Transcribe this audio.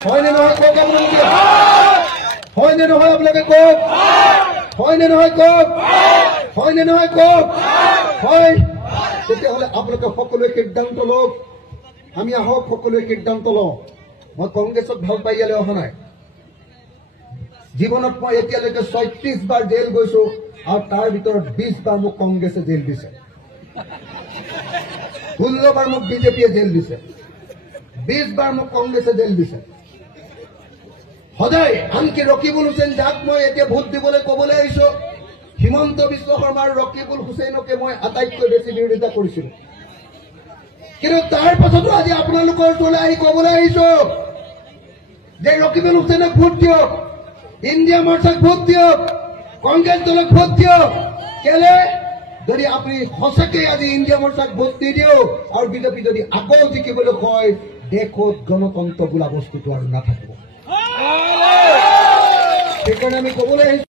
হয়নে নহয় কওক আপোনালোকে হয়নে নহয় আপোনালোকে কওক হয়নে নহয় কওক হয়নে নহয় কওক হয় তেতিয়াহ'লে আপোনালোকে সকলোৱে সিদ্ধান্ত লওক আমি আহক সকলোৱে সিদ্ধান্ত লওঁ মই কংগ্ৰেছক ভাল পাই ইয়ালৈ অহা নাই জীৱনত মই এতিয়ালৈকে ৩৬ বাৰ জেল গৈছো আৰু তাৰ ভিতৰত ২০ বাৰ মোক কংগ্ৰেছে জেল দিছে ১৬ বাৰ মোক বিজেপিয়ে জেল দিছে ২০ বাৰ মোক কংগ্ৰেছে জেল দিছে সদায় আনকি ৰকিবুল হুছেইন যাক মই এতিয়া ভোট দিবলৈ ক'বলৈ আহিছো হিমন্ত বিশ্ব শৰ্মা আৰু ৰকিবুল হুছেইনকে মই আটাইতকৈ বেছি বিৰোধিতা কৰিছিলো কিন্তু তাৰ পাছতো আজি আপোনালোকৰ ওচৰলৈ আহি ক'বলৈ আহিছো যে ৰকিবুল হুছেইনক ভোট দিয়ক ইণ্ডিয়া মৰ্চাক ভোট দিয়ক কংগ্ৰেছ দলক ভোট দিয়ক কেলে যদি আপুনি সঁচাকৈ আজি ইণ্ডিয়া মৰ্চাক ভোট নিদিও আৰু বিজেপি যদি আকৌ জিকিবলৈ কয় দেশত গণতন্ত্ৰ বোলা বস্তুটো আৰু নাথাকিব সেইকাৰণে আমি ক'বলৈ আহিছো